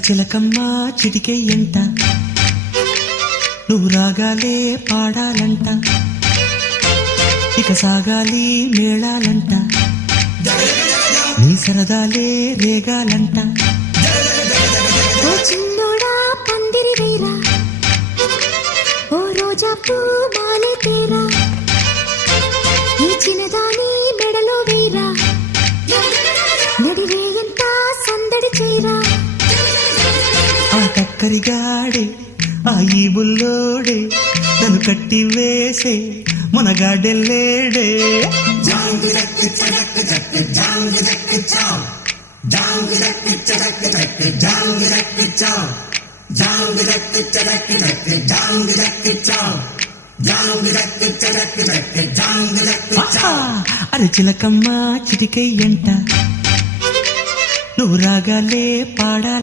చిలకమ్మ చిటికెయ్యంట నువ్వు రాగాలే పాడాలంట ఇక సాగాలి మేళాలంట నీ సరదాలే రేగాలంట ఓ చిన్నోడా పందిరి వేరా ఓ రోజా పూ మాలే తేరా ఈ చిన్నదాని మెడలో వేరా నడిరే ఎంత సందడి చేరా ఆ కక్కరిగాడే ఆ ఈ బుల్లోడే నన్ను కట్టి వేసే మునగాడెల్లేడే అరే చిలకమ్మ చిటికెయ్యంట నువ్వు రాగాలే పాడాలి